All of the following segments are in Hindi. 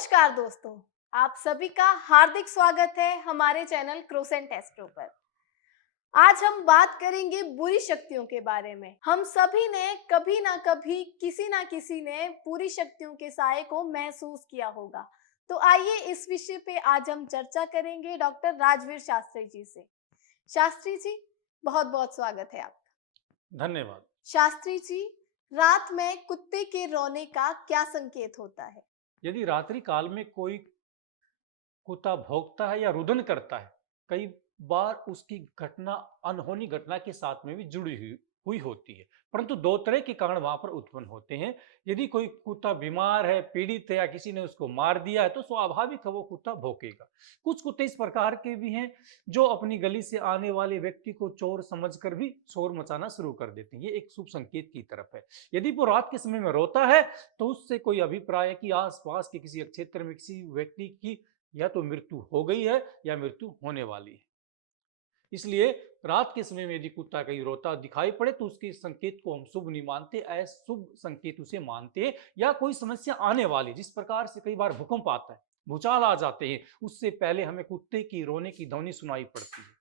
नमस्कार दोस्तों, आप सभी का हार्दिक स्वागत है हमारे चैनल क्रोसेंट एस्ट्रो पर। आज हम बात करेंगे बुरी शक्तियों के बारे में। हम सभी ने कभी ना कभी किसी ना किसी ने बुरी शक्तियों के साए को महसूस किया होगा। तो आइए इस विषय पे आज हम चर्चा करेंगे डॉक्टर राजवीर शास्त्री जी से। शास्त्री जी, बहुत बहुत स्वागत है आपका। धन्यवाद। शास्त्री जी, रात में कुत्ते के रोने का क्या संकेत होता है? यदि रात्रि काल में कोई कुत्ता भौंकता है या रुदन करता है, कई बार उसकी घटना अनहोनी घटना के साथ में भी जुड़ी हुई हुई होती है। परंतु दो तरह के कारण वहां पर उत्पन्न होते हैं। यदि कोई कुत्ता बीमार है, पीड़ित है या किसी ने उसको मार दिया है, तो स्वाभाविक है वो कुत्ता भौंकेगा। कुछ कुत्ते इस प्रकार के भी हैं जो अपनी गली से आने वाले व्यक्ति को चोर समझकर भी शोर मचाना शुरू कर देते हैं। ये एक शुभ संकेत की तरफ है। यदि वो रात के समय में रोता है, तो उससे कोई अभिप्राय है कि आसपास के किसी क्षेत्र में किसी व्यक्ति की या तो मृत्यु हो गई है या मृत्यु होने वाली है। इसलिए रात के समय में यदि कुत्ता कहीं रोता दिखाई पड़े, तो उसके संकेत को हम शुभ नहीं मानते, अशुभ संकेत उसे मानते, या कोई समस्या आने वाली। जिस प्रकार से कई बार भूकंप आता है, भूचाल आ जाते हैं, उससे पहले हमें कुत्ते की रोने की ध्वनि सुनाई पड़ती है।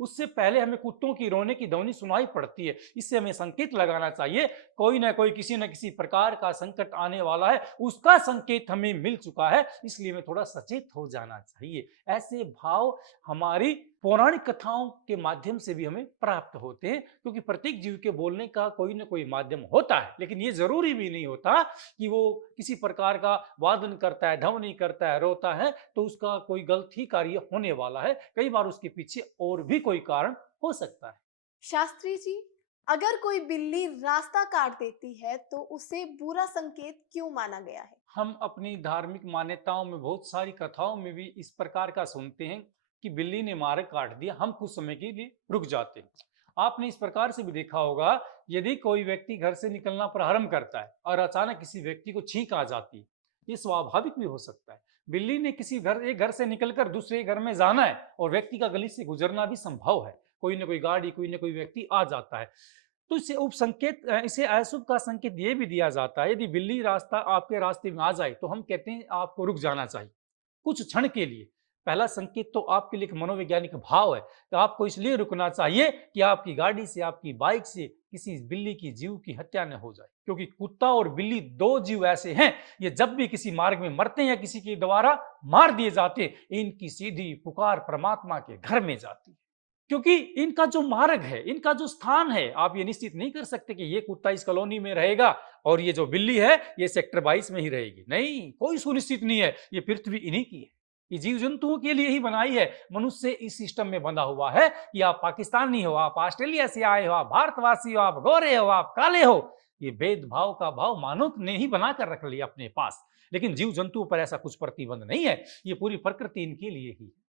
उससे पहले हमें कुत्तों की रोने की ध्वनि सुनाई पड़ती है। इससे हमें संकेत लगाना चाहिए कोई ना कोई किसी न किसी प्रकार का संकट आने वाला है, उसका संकेत हमें मिल चुका है, इसलिए हमें थोड़ा सचेत हो जाना चाहिए। ऐसे भाव हमारी पौराणिक कथाओं के माध्यम से भी हमें प्राप्त होते हैं, क्योंकि प्रत्येक जीव के बोलने का कोई ना कोई माध्यम होता है। लेकिन ये जरूरी भी नहीं होता कि वो किसी प्रकार का वादन करता है, ध्वनि करता है, रोता है तो उसका कोई गलत ही कार्य होने वाला है। कई बार उसके पीछे और भी कोई कारण हो सकता है। शास्त्री जी, अगर कोई बिल्ली रास्ता काट देती है तो उसे बुरा संकेत क्यों माना गया है? हम अपनी धार्मिक मान्यताओं में बहुत सारी कथाओं में भी इस प्रकार का सुनते हैं कि बिल्ली ने मार्ग काट दिया, हम कुछ समय के लिए रुक जाते हैं। आपने इस प्रकार से भी देखा होगा, यदि कोई व्यक्ति घर से निकलना प्रारंभ करता है और अचानक किसी व्यक्ति को छींक आ जाती है, ये स्वाभाविक भी हो सकता है। बिल्ली ने किसी एक घर से निकलकर दूसरे घर में जाना है और व्यक्ति का गली से गुजरना भी संभव है। कोई ना कोई गाड़ी, कोई ना कोई व्यक्ति आ जाता है, तो इसे उपसंकेत इसे अशुभ का संकेत ये भी दिया जाता है। यदि बिल्ली रास्ता आपके रास्ते में आ जाए, तो हम कहते हैं आपको रुक जाना चाहिए कुछ क्षण के लिए। पहला संकेत तो आपके लिए एक मनोवैज्ञानिक भाव है कि आपको इसलिए रुकना चाहिए कि आपकी गाड़ी से, आपकी बाइक से किसी बिल्ली की जीव की हत्या न हो जाए। क्योंकि कुत्ता और बिल्ली दो जीव ऐसे हैं, ये जब भी किसी मार्ग में मरते हैं या किसी के द्वारा मार दिए जाते हैं, इनकी सीधी पुकार परमात्मा के घर में जाती है। क्योंकि इनका जो मार्ग है, इनका जो स्थान है, आप ये निश्चित नहीं कर सकते कि ये कुत्ता इस कॉलोनी में रहेगा और ये जो बिल्ली है ये सेक्टर 22 में ही रहेगी। नहीं, कोई सुनिश्चित नहीं है। ये पृथ्वी इन्हीं की है, ये जीव जंतुओं के लिए ही बनाई है। मनुष्य इस सिस्टम में बंधा हुआ है कि आप पाकिस्तानी हो, आप ऑस्ट्रेलिया से आए हो, आप भारतवासी हो, आप गोरे हो, आप काले हो। ये भेदभाव का भाव मानव ने ही बनाकर रख लिया अपने पास। लेकिन जीव जंतुओं पर ऐसा कुछ प्रतिबंध नहीं है। ये पूरी प्रकृति इनके लिए ही है।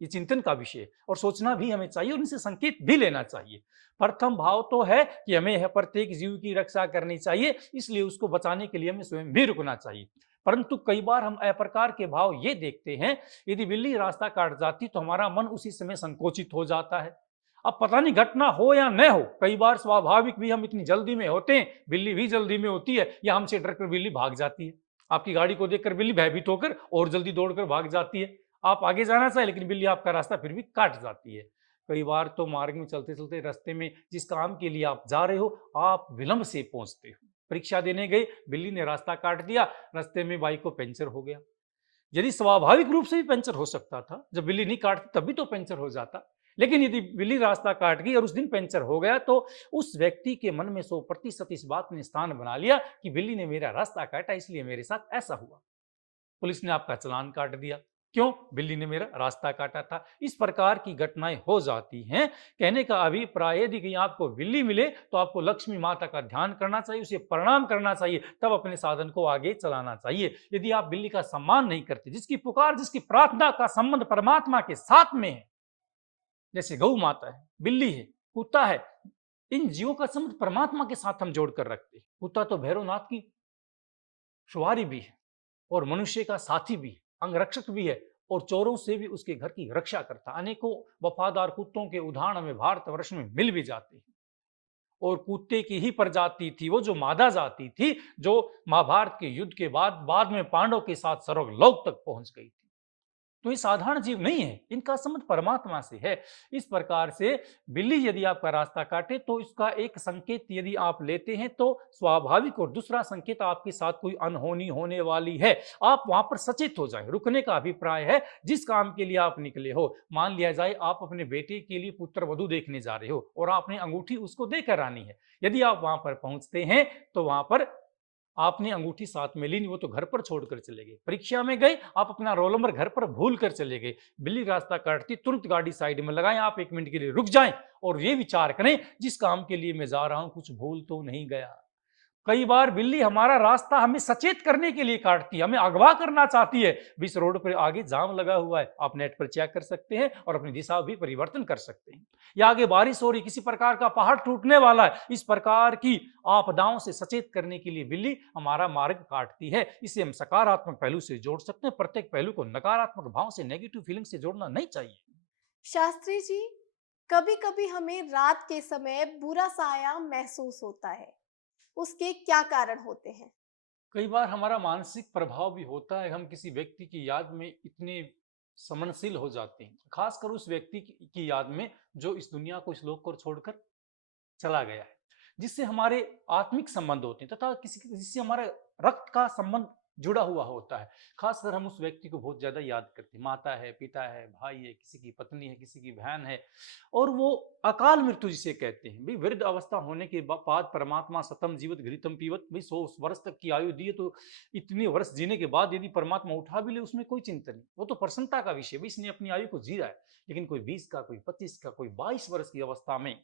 ये चिंतन का विषय है और सोचना भी हमें चाहिए और इनसे संकेत भी लेना चाहिए। प्रथम भाव तो है कि हमें प्रत्येक जीव की रक्षा करनी चाहिए, इसलिए उसको बचाने के लिए हमें स्वयं भी रुकना चाहिए। परंतु कई बार हम अप्रकार के भाव ये देखते हैं, यदि बिल्ली रास्ता काट जाती तो हमारा मन उसी समय संकोचित हो जाता है। अब पता नहीं घटना हो या न हो, कई बार स्वाभाविक भी हम इतनी जल्दी में होते हैं, बिल्ली भी जल्दी में होती है, या हमसे डरकर बिल्ली भाग जाती है। आपकी गाड़ी को देखकर बिल्ली भयभीत होकर और जल्दी दौड़कर भाग जाती है। आप आगे जाना चाहे, लेकिन बिल्ली आपका रास्ता फिर भी काट जाती है। कई बार तो मार्ग में चलते चलते रास्ते में जिस काम के लिए आप जा रहे हो, आप विलंब से पहुंचते हो। परीक्षा देने गए, बिल्ली ने रास्ता काट दिया, रास्ते में बाइक को पंचर हो गया। यदि स्वाभाविक रूप से भी पंचर हो सकता था, जब बिल्ली नहीं काटती तभी तो पंचर हो जाता। लेकिन यदि बिल्ली रास्ता काट गई और उस दिन पंचर हो गया, तो उस व्यक्ति के मन में 100% इस बात ने स्थान बना लिया कि बिल्ली ने मेरा रास्ता काटा, इसलिए मेरे साथ ऐसा हुआ। पुलिस ने आपका चालान काट दिया। क्यों? बिल्ली ने मेरा रास्ता काटा था। इस प्रकार की घटनाएं हो जाती हैं। कहने का अभिप्राय, यदि कहीं आपको बिल्ली मिले तो आपको लक्ष्मी माता का ध्यान करना चाहिए, उसे प्रणाम करना चाहिए, तब अपने साधन को आगे चलाना चाहिए। यदि आप बिल्ली का सम्मान नहीं करते, जिसकी पुकार, जिसकी प्रार्थना का संबंध परमात्मा के साथ में है, जैसे गौ माता है, बिल्ली है, कुत्ता है, इन जीवों का संबंध परमात्मा के साथ हम जोड़कर रखते हैं। कुत्ता तो भैरवनाथ की सवारी भी है और मनुष्य का साथी भी है, अंगरक्षक भी है, और चोरों से भी उसके घर की रक्षा करता। अनेकों वफादार कुत्तों के उदाहरण हमें भारतवर्ष में मिल भी जाते हैं। और कुत्ते की ही प्रजाति थी, वो जो मादा जाति थी, जो महाभारत के युद्ध के बाद में पांडव के साथ स्वर्गलोक तक पहुंच गई थी। तो ये साधारण जीव नहीं है, इनका संबंध परमात्मा से है। इस प्रकार से बिल्ली यदि आपका रास्ता काटे तो इसका एक संकेत यदि आप लेते हैं तो स्वाभाविक, और दूसरा संकेत आपके साथ कोई अनहोनी होने वाली है, आप वहां पर सचेत हो जाएं। रुकने का अभिप्राय है जिस काम के लिए आप निकले हो, मान लिया जाए आप अपने बेटे के लिए पुत्र वधू देखने जा रहे हो और आपने अंगूठी उसको देकर आनी है। यदि आप वहां पर पहुंचते हैं तो वहां पर आपने अंगूठी साथ में ली नहीं, वो तो घर पर छोड़कर चले गए। परीक्षा में गए, आप अपना रोल नंबर घर पर भूल कर चले गए। बिल्ली रास्ता काटती, तुरंत गाड़ी साइड में लगाएं, आप 1 मिनट के लिए रुक जाएं और ये विचार करें जिस काम के लिए मैं जा रहा हूं कुछ भूल तो नहीं गया। कई बार बिल्ली हमारा रास्ता हमें सचेत करने के लिए काटती है, हमें अगवा करना चाहती है। इस रोड पर आगे जाम लगा हुआ है, आप नेट पर चेक कर सकते हैं और अपनी दिशा भी परिवर्तन कर सकते हैं। या आगे बारिश हो रही, किसी प्रकार का पहाड़ टूटने वाला है, इस प्रकार की आपदाओं से सचेत करने के लिए बिल्ली हमारा मार्ग काटती है। इसे हम सकारात्मक पहलू से जोड़ सकते हैं, प्रत्येक पहलू को नकारात्मक भाव से, नेगेटिव फीलिंग से जोड़ना नहीं चाहिए। शास्त्री जी, कभी कभी हमें रात के समय बुरा साया महसूस होता है, उसके क्या कारण होते हैं? कई बार हमारा मानसिक प्रभाव भी होता है, हम किसी व्यक्ति की याद में इतने समनशील हो जाते हैं, खासकर उस व्यक्ति की याद में जो इस दुनिया को, इस लोक को छोड़कर चला गया है, जिससे हमारे आत्मिक संबंध होते हैं तथा किसी जिससे हमारा रक्त का संबंध जुड़ा हुआ होता है। खासकर हम उस व्यक्ति को बहुत ज्यादा याद करते हैं, माता है, पिता है, भाई है, किसी की पत्नी है, किसी की बहन है, और वो अकाल मृत्यु जिसे कहते हैं। भाई वृद्ध अवस्था होने के बाद परमात्मा सतम जीवित घृतम पीवत, भाई 100 वर्ष तक की आयु दी है, तो इतने वर्ष जीने के बाद यदि परमात्मा उठा भी ले उसमें कोई चिंता नहीं, वो तो प्रसन्नता का विषय, भाई इसने अपनी आयु को जी रहा है। लेकिन कोई 20 का, कोई 25 का, कोई 22 वर्ष की अवस्था में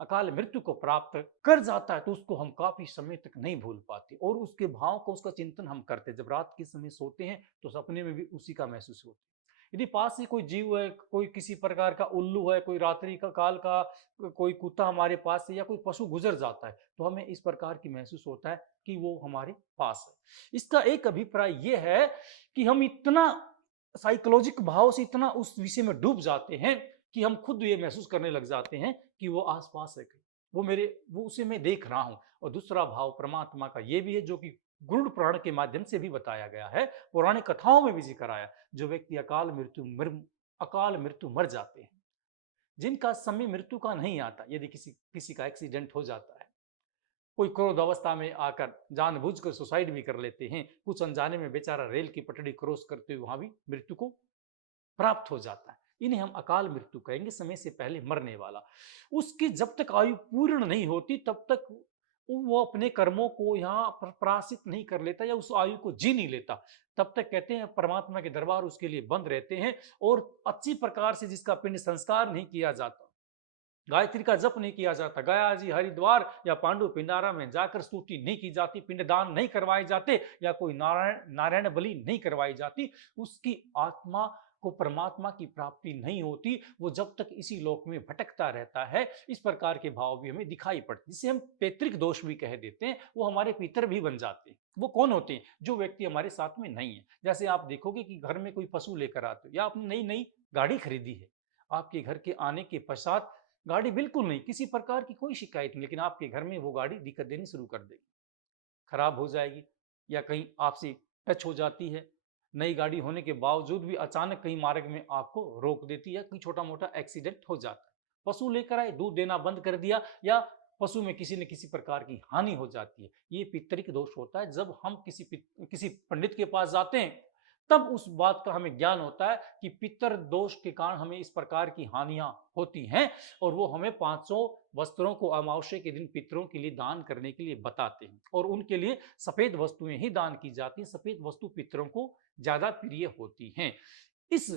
अकाल मृत्यु को प्राप्त कर जाता है तो उसको हम काफी समय तक नहीं भूल पाते और उसके भाव को, उसका चिंतन हम करते। जब रात के समय सोते हैं तो सपने में भी उसी का महसूस होता है। यदि पास ही कोई जीव है, कोई किसी प्रकार का उल्लू है, कोई रात्रि का काल का कोई कुत्ता हमारे पास है या कोई पशु गुजर जाता है तो हमें इस प्रकार की महसूस होता है कि वो हमारे पास है। इसका एक अभिप्राय ये है कि हम इतना साइकोलॉजिक भाव से इतना उस विषय में डूब जाते हैं कि हम खुद ये महसूस करने लग जाते हैं कि वो आसपास है, वो उसे मैं देख रहा हूं। और दूसरा भाव परमात्मा का ये भी है जो कि गरुड़ पुराण के माध्यम से भी बताया गया है, पौराणिक कथाओं में भी जिक्र आया। जो व्यक्ति अकाल मृत्यु मर जाते हैं, जिनका समय मृत्यु का नहीं आता, यदि किसी किसी का एक्सीडेंट हो जाता है, कोई क्रोध अवस्था में आकर जानबूझकर सुसाइड भी कर लेते हैं, कुछ अनजाने में बेचारा रेल की पटड़ी क्रॉस करते हुए वहां भी मृत्यु को प्राप्त हो जाता है। इन्हें हम अकाल मृत्यु कहेंगे, समय से पहले मरने वाला। उसकी जब तक आयु पूर्ण नहीं होती तब तक वो अपने कर्मों को यहाँ प्रायश्चित नहीं कर लेता या उस आयु को जी नहीं लेता। तब तक कहते हैं परमात्मा के दरबार उसके लिए बंद रहते हैं और अच्छी प्रकार से जिसका पिंड संस्कार नहीं किया जाता, गायत्री का जप नहीं किया जाता, गया जी हरिद्वार या पांडु पिंडारा में जाकर स्तुति नहीं की जाती, पिंडदान नहीं करवाए जाते या कोई नारायण बलि नहीं करवाई जाती, उसकी आत्मा को परमात्मा की प्राप्ति नहीं होती। वो जब तक इसी लोक में भटकता रहता है। इस प्रकार के भाव भी हमें दिखाई पड़ते, जिसे हम पैतृक दोष भी कह देते हैं। वो हमारे पितर भी बन जाते हैं। वो कौन होते हैं? जो व्यक्ति हमारे साथ में नहीं है। जैसे आप देखोगे कि घर में कोई पशु लेकर आते हो या आपने नई नई गाड़ी खरीदी है, आपके घर के आने के पश्चात गाड़ी बिल्कुल नहीं, किसी प्रकार की कोई शिकायत नहीं, लेकिन आपके घर में वो गाड़ी दिक्कत देनी शुरू कर देगी, खराब हो जाएगी या कहीं आपसे टच हो जाती है। नई गाड़ी होने के बावजूद भी अचानक कहीं मार्ग में आपको रोक देती है, कोई छोटा मोटा एक्सीडेंट हो जाता है। पशु लेकर आए, दूध देना बंद कर दिया या पशु में किसी न किसी प्रकार की हानि हो जाती है, ये पितृक दोष होता है। जब हम किसी पंडित के पास जाते हैं तब उस बात का हमें ज्ञान होता है कि पितर दोष के कारण हमें इस प्रकार की हानियां होती हैं और वो हमें 500 वस्त्रों को अमावस्या के दिन पितरों के लिए दान करने के लिए बताते हैं और उनके लिए सफेद वस्तुएं ही दान की जाती हैं। सफेद वस्तु पितरों को ज्यादा प्रिय होती हैं। इस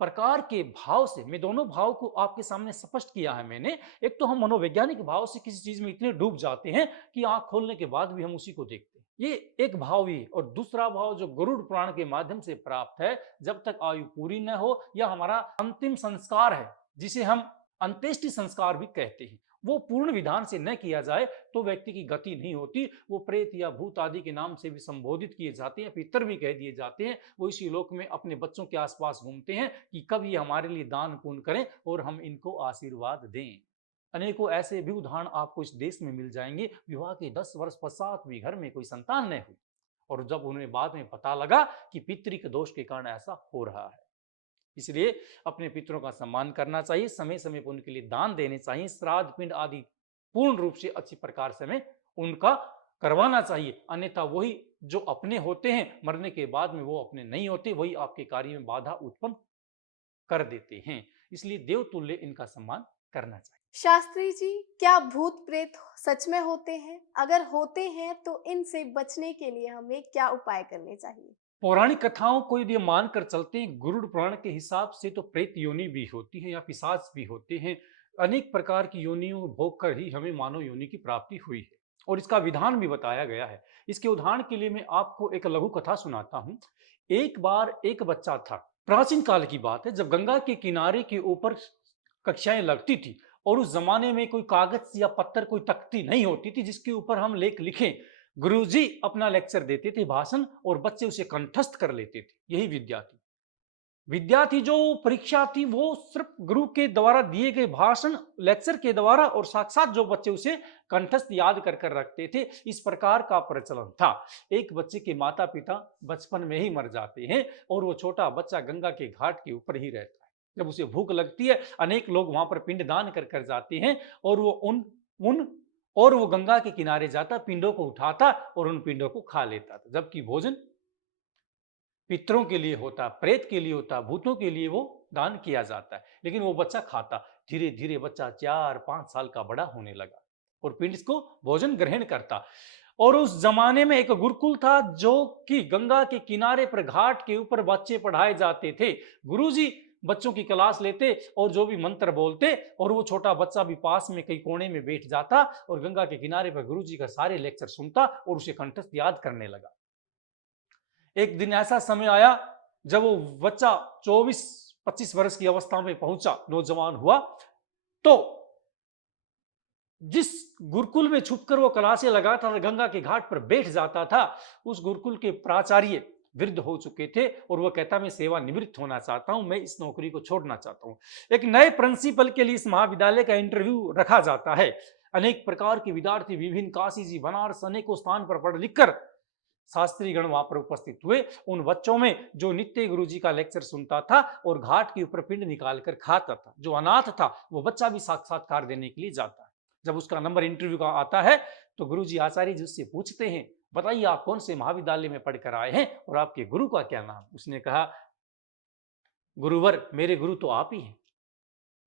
प्रकार के भाव से मैं दोनों भाव को आपके सामने स्पष्ट किया है मैंने। एक तो हम मनोवैज्ञानिक भाव से किसी चीज में इतने डूब जाते हैं कि आंख खोलने के बाद भी हम उसी को देखते हैं, ये एक भाव ही। और दूसरा भाव जो गरुड़ पुराण के माध्यम से प्राप्त है, जब तक आयु पूरी न हो या हमारा अंतिम संस्कार है, जिसे हम अंत्येष्टि संस्कार भी कहते हैं, वो पूर्ण विधान से न किया जाए तो व्यक्ति की गति नहीं होती। वो प्रेत या भूत आदि के नाम से भी संबोधित किए जाते हैं, पितर भी कह दिए जाते हैं। वो इसी लोक में अपने बच्चों के आसपास घूमते हैं कि कब ये हमारे लिए दान पुण्य करें और हम इनको आशीर्वाद दें। अनेकों ऐसे भी उदाहरण आपको इस देश में मिल जाएंगे, विवाह के 10 वर्ष पश्चात भी घर में कोई संतान नहीं हुई, और जब उन्हें बाद में पता लगा कि पितृक दोष के कारण ऐसा हो रहा है। इसलिए अपने पितरों का सम्मान करना चाहिए, समय समय पर उनके लिए दान देने चाहिए, श्राद्ध पिंड आदि पूर्ण रूप से अच्छी प्रकार से हमें उनका करवाना चाहिए। अन्यथा वही जो अपने होते हैं, मरने के बाद में वो अपने नहीं होते, वही आपके कार्य में बाधा उत्पन्न कर देते हैं। इसलिए देवतुल्य इनका सम्मान करना चाहिए। शास्त्री जी, क्या भूत प्रेत सच में होते हैं? अगर होते हैं तो इनसे बचने के लिए हमें क्या उपाय करने चाहिए? पौराणिक कथाओं को यदि मान कर चलते हैं, गरुड़ पुराण के हिसाब से तो प्रेत योनि भी होती है या पिशाच भी होते हैं। अनेक प्रकार की योनियों को भोग कर ही हमें मानव योनि की प्राप्ति हुई है, और इसका विधान भी बताया गया है। इसके उदाहरण के लिए मैं आपको एक लघु कथा सुनाता हूँ। एक बार एक बच्चा था, प्राचीन काल की बात है, जब गंगा के किनारे के ऊपर कक्षाएं लगती थी, और उस जमाने में कोई कागज या पत्थर, कोई तख्ती नहीं होती थी जिसके ऊपर हम लेख लिखें। गुरुजी अपना लेक्चर देते थे, भाषण, और बच्चे उसे कंठस्थ कर लेते थे। यही विद्या थी। विद्या थी, जो परीक्षा थी, वो सिर्फ गुरु के द्वारा दिए गए भाषण, लेक्चर के द्वारा, और साक्षात जो बच्चे उसे कंठस्थ याद कर कर रखते थे, इस प्रकार का प्रचलन था। एक बच्चे के माता पिता बचपन में ही मर जाते हैं, और वो छोटा बच्चा गंगा के घाट के ऊपर ही रहता है। जब उसे भूख लगती है, अनेक लोग वहां पर पिंड दान कर कर जाते हैं, और वो उन उन और वो गंगा के किनारे जाता, पिंडों को उठाता और उन पिंडों को खा लेता था। जबकि भोजन पितरों के लिए होता, प्रेत के लिए होता, भूतों के लिए वो दान किया जाता है, लेकिन वो बच्चा खाता। धीरे धीरे बच्चा 4-5 साल का बड़ा होने लगा और पिंड को भोजन ग्रहण करता। और उस जमाने में एक गुरुकुल था, जो कि गंगा के किनारे पर घाट के ऊपर बच्चे पढ़ाए जाते थे। गुरुजी बच्चों की क्लास लेते और जो भी मंत्र बोलते, और वो छोटा बच्चा भी पास में कहीं कोने में बैठ जाता और गंगा के किनारे पर गुरुजी का सारे लेक्चर सुनता और उसे कंठस्थ याद करने लगा। एक दिन ऐसा समय आया जब वो बच्चा 24-25 वर्ष की अवस्था में पहुंचा, नौजवान हुआ, तो जिस गुरुकुल में छुपकर वो क्लासें लगाता था, गंगा के घाट पर बैठ जाता था, उस गुरुकुल के प्राचार्य वृद्ध हो चुके थे, और वो कहता, मैं सेवानिवृत्त होना चाहता हूं, मैं इस नौकरी को छोड़ना चाहता हूं। एक नए प्रिंसिपल के लिए इस महाविद्यालय का इंटरव्यू रखा जाता है। अनेक प्रकार के विद्यार्थी विभिन्न काशी जी, बनारस, अनेकों स्थान पर पढ़ लिख कर शास्त्री गण वहां पर उपस्थित हुए। उन बच्चों में जो नित्य गुरु जी का लेक्चर सुनता था और घाट के ऊपर पिंड निकाल कर खाता था, जो अनाथ था, वो बच्चा भी साक्षात्कार देने के लिए जाता है। जब उसका नंबर इंटरव्यू का आता है, तो गुरु जी आचार्य जी उससे पूछते हैं, बताइए आप कौन से महाविद्यालय में पढ़कर आए हैं और आपके गुरु का क्या नाम? उसने कहा, गुरुवर, मेरे गुरु तो आप ही हैं।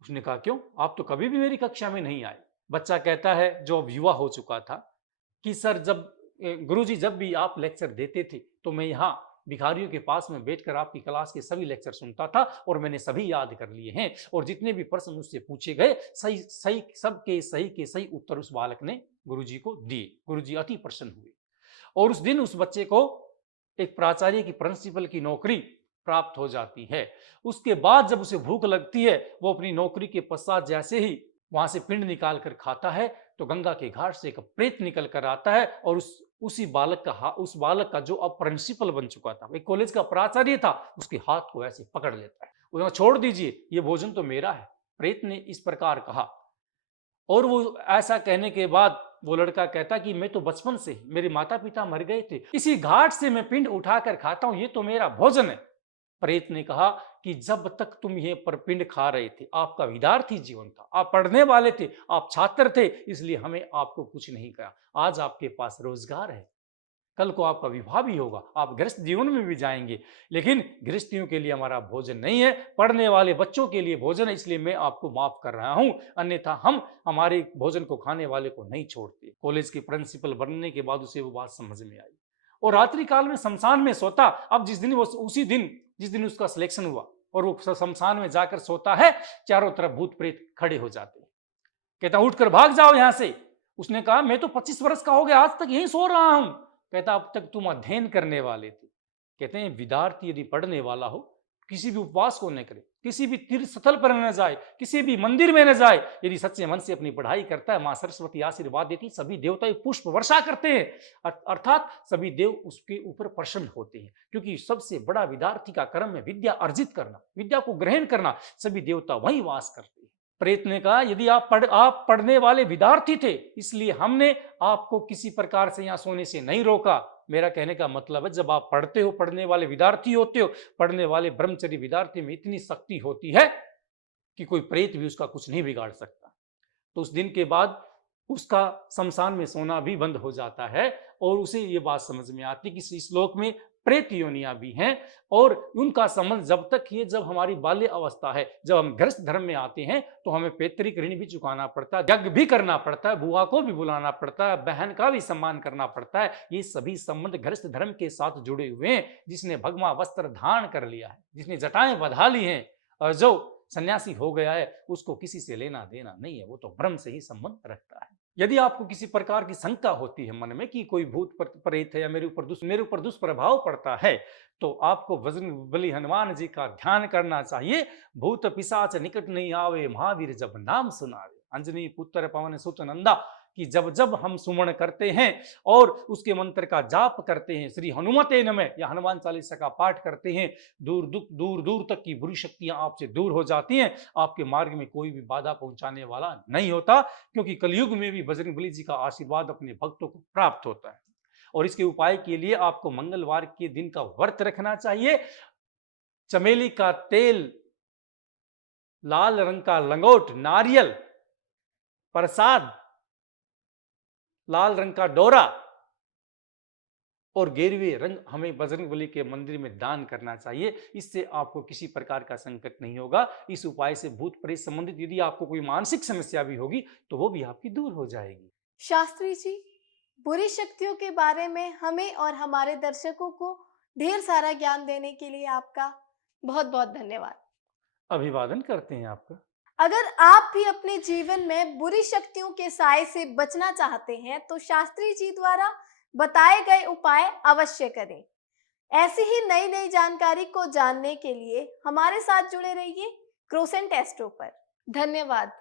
उसने कहा, क्यों? आप तो कभी भी मेरी कक्षा में नहीं आए। बच्चा कहता है, जो अब युवा हो चुका था, कि सर, जब गुरुजी जब भी आप लेक्चर देते थे, तो मैं यहाँ भिखारियों के पास में बैठकर आपकी क्लास के सभी लेक्चर सुनता था, और मैंने सभी याद कर लिए हैं, और जितने भी प्रश्न मुझसे पूछे गए, सही सही सबके सही के सही उत्तर उस बालक ने गुरुजी को दिए। गुरुजी अति प्रसन्न हुए, और उस दिन उस बच्चे को एक प्राचार्य की, प्रिंसिपल की नौकरी प्राप्त हो जाती है। उसके बाद जब उसे भूख लगती है, वो अपनी नौकरी के पश्चात जैसे ही वहां से पिंड निकाल कर खाता है, तो गंगा के घाट से एक प्रेत निकल कर आता है, और उस बालक का जो अब प्रिंसिपल बन चुका था, एक कॉलेज का प्राचार्य था, उसके हाथ को ऐसे पकड़ लेता है। वो, छोड़ दीजिए, ये भोजन तो मेरा है। प्रेत ने इस प्रकार कहा, और वो ऐसा कहने के बाद वो लड़का कहता कि मैं तो बचपन से, मेरे माता पिता मर गए थे, इसी घाट से मैं पिंड उठाकर खाता हूं, ये तो मेरा भोजन है। प्रेत ने कहा कि जब तक तुम ये पर पिंड खा रहे थे, आपका विद्यार्थी जीवन था, आप पढ़ने वाले थे, आप छात्र थे, इसलिए हमें आपको कुछ नहीं कहा। आज आपके पास रोजगार है, कल को आपका विवाह भी होगा, आप गृहस्थ जीवन में भी जाएंगे, लेकिन गृहस्थियों के लिए हमारा भोजन नहीं है, पढ़ने वाले बच्चों के लिए भोजन है, इसलिए मैं आपको माफ कर रहा हूं, अन्यथा हम हमारे भोजन को खाने वाले को नहीं छोड़ते। कॉलेज के प्रिंसिपल बनने के बाद उसे वो बात समझ में आई, और रात्रि काल में शमशान में सोता। अब उसी दिन जिस दिन उसका सिलेक्शन हुआ, और वो शमशान में जाकर सोता है, चारों तरफ भूत प्रेत खड़े हो जाते हैं। कहता, उठकर भाग जाओ यहां से। उसने कहा, मैं तो 25 वर्ष का हो गया, आज तक यहीं सो रहा हूं। कहता, अब तक तुम अध्ययन करने वाले थे। कहते हैं, विद्यार्थी यदि पढ़ने वाला हो, किसी भी उपवास को न करे, किसी भी तीर्थ स्थल पर न जाए, किसी भी मंदिर में न जाए, यदि सच्चे मन से अपनी पढ़ाई करता है, मां सरस्वती आशीर्वाद देती, सभी देवता पुष्प वर्षा करते हैं, अर्थात सभी देव उसके ऊपर प्रसन्न होते हैं, क्योंकि सबसे बड़ा विद्यार्थी का कर्म है विद्या अर्जित करना, विद्या को ग्रहण करना। सभी देवता वहीं वास करते हैं। प्रेत ने कहा, यदि आप पढ़ने वाले विद्यार्थी थे, इसलिए हमने आपको किसी प्रकार से यहाँ सोने से नहीं रोका। मेरा कहने का मतलब है, जब आप पढ़ते हो, पढ़ने वाले विद्यार्थी होते हो, पढ़ने वाले ब्रह्मचर्य विद्यार्थी में इतनी शक्ति होती है कि कोई प्रेत भी उसका कुछ नहीं बिगाड़ सकता। तो उस दिन के बाद उसका शमशान में सोना भी बंद हो जाता है और उसे ये बात समझ में आती कि इस श्लोक में प्रेत योनियां भी हैं और उनका संबंध जब तक ये जब हमारी बाल्य अवस्था है, जब हम गृहस्थ धर्म में आते हैं तो हमें पैतृक ऋण भी चुकाना पड़ता है, यज्ञ भी करना पड़ता है, बुआ को भी बुलाना पड़ता है, बहन का भी सम्मान करना पड़ता है। ये सभी संबंध गृहस्थ धर्म के साथ जुड़े हुए हैं। जिसने भगवा वस्त्र धारण कर लिया है, जिसने जटाएं बंधा ली हैं और जो सन्यासी हो गया है, उसको किसी से लेना देना नहीं है, वो तो ब्रह्म से ही संबंध रखता है। यदि आपको किसी प्रकार की शंका होती है मन में कि कोई भूत प्रेत है या मेरे ऊपर दुष्प्रभाव पड़ता है, तो आपको बजरंगबली हनुमान जी का ध्यान करना चाहिए। भूत पिशाच निकट नहीं आवे, महावीर जब नाम सुनावे। अंजनी पुत्र पवन सुत नंदा कि जब जब हम सुमरण करते हैं और उसके मंत्र का जाप करते हैं, श्री हनुमते नमः या हनुमान चालीसा का पाठ करते हैं, दूर दूर तक की बुरी शक्तियां आपसे दूर हो जाती हैं। आपके मार्ग में कोई भी बाधा पहुंचाने वाला नहीं होता, क्योंकि कलयुग में भी बजरंगबली जी का आशीर्वाद अपने भक्तों को प्राप्त होता है। और इसके उपाय के लिए आपको मंगलवार के दिन का व्रत रखना चाहिए। चमेली का तेल, लाल रंग का लंगोट, नारियल, प्रसाद, लाल रंग का डोरा और गेरुए रंग हमें बजरंगबली के मंदिर में दान करना चाहिए। इससे आपको किसी प्रकार का संकट नहीं होगा। इस उपाय से भूत प्रेत संबंधित यदि आपको कोई मानसिक समस्या भी होगी तो वो भी आपकी दूर हो जाएगी। शास्त्री जी, बुरी शक्तियों के बारे में हमें और हमारे दर्शकों को ढेर सारा ज्ञान देने के लिए आपका बहुत बहुत धन्यवाद। अभिवादन करते हैं आपका। अगर आप भी अपने जीवन में बुरी शक्तियों के साए से बचना चाहते हैं तो शास्त्री जी द्वारा बताए गए उपाय अवश्य करें। ऐसी ही नई नई जानकारी को जानने के लिए हमारे साथ जुड़े रहिए क्रोसेंट एस्ट्रो पर। धन्यवाद।